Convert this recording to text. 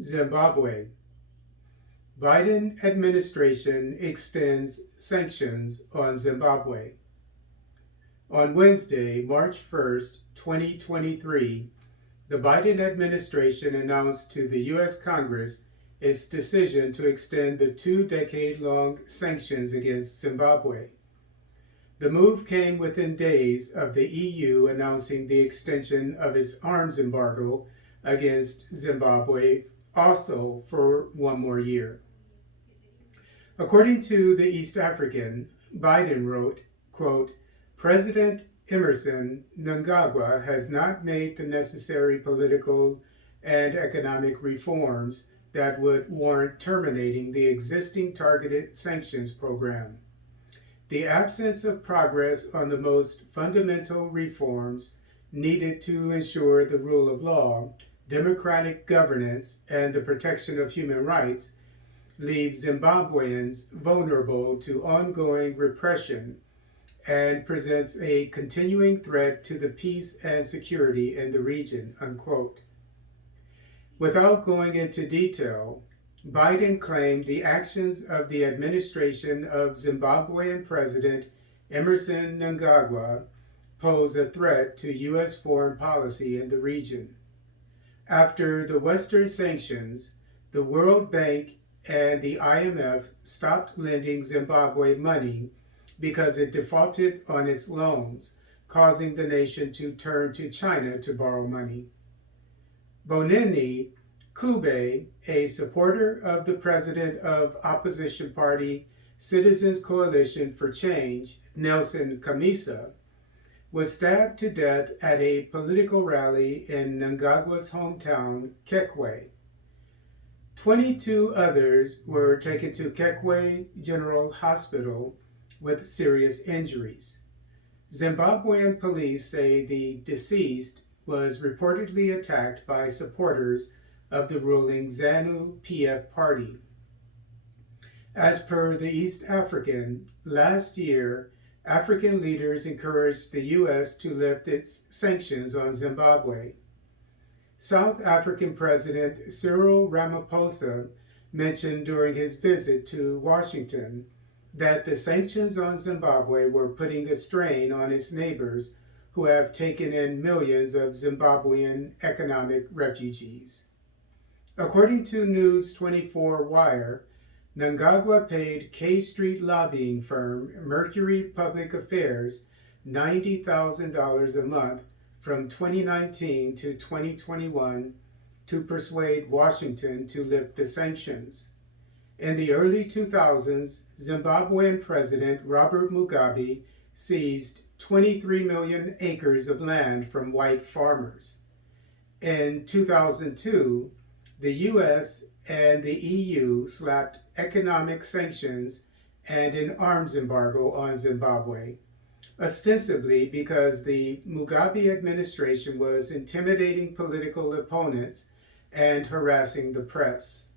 Zimbabwe. Biden administration extends sanctions on Zimbabwe. On Wednesday, March 1st, 2023, the Biden administration announced to the U.S. Congress its decision to extend the 2-decade-long sanctions against Zimbabwe. The move came within days of the EU announcing the extension of its arms embargo against Zimbabwe, also for one more year. According to the East African, Biden wrote, quote, "President Emmerson Mnangagwa has not made the necessary political and economic reforms that would warrant terminating the existing targeted sanctions program. The absence of progress on the most fundamental reforms needed to ensure the rule of law, democratic governance, and the protection of human rights leaves Zimbabweans vulnerable to ongoing repression and presents a continuing threat to the peace and security in the region," unquote. Without going into detail, Biden claimed the actions of the administration of Zimbabwean President Emmerson Mnangagwa pose a threat to U.S. foreign policy in the region. After the Western sanctions, the World Bank and the IMF stopped lending Zimbabwe money because it defaulted on its loans, causing the nation to turn to China to borrow money. Mboneni Ncube, a supporter of the president of opposition party Citizens Coalition for Change, Nelson Chamisa, was stabbed to death at a political rally in Mnangagwa's hometown, Kwekwe. 22 others were taken to Kwekwe General Hospital with serious injuries. Zimbabwean police say the deceased was reportedly attacked by supporters of the ruling Zanu-PF party. As per the East African, last year, African leaders encouraged the U.S. to lift its sanctions on Zimbabwe. South African President Cyril Ramaphosa mentioned during his visit to Washington that the sanctions on Zimbabwe were putting a strain on its neighbors who have taken in millions of Zimbabwean economic refugees. According to News 24 Wire, Mnangagwa paid K Street lobbying firm Mercury Public Affairs $90,000 a month from 2019 to 2021 to persuade Washington to lift the sanctions. In the early 2000s, Zimbabwean President Robert Mugabe seized 23 million acres of land from white farmers. In 2002, the U.S. and the EU slapped economic sanctions and an arms embargo on Zimbabwe, ostensibly because the Mugabe administration was intimidating political opponents and harassing the press.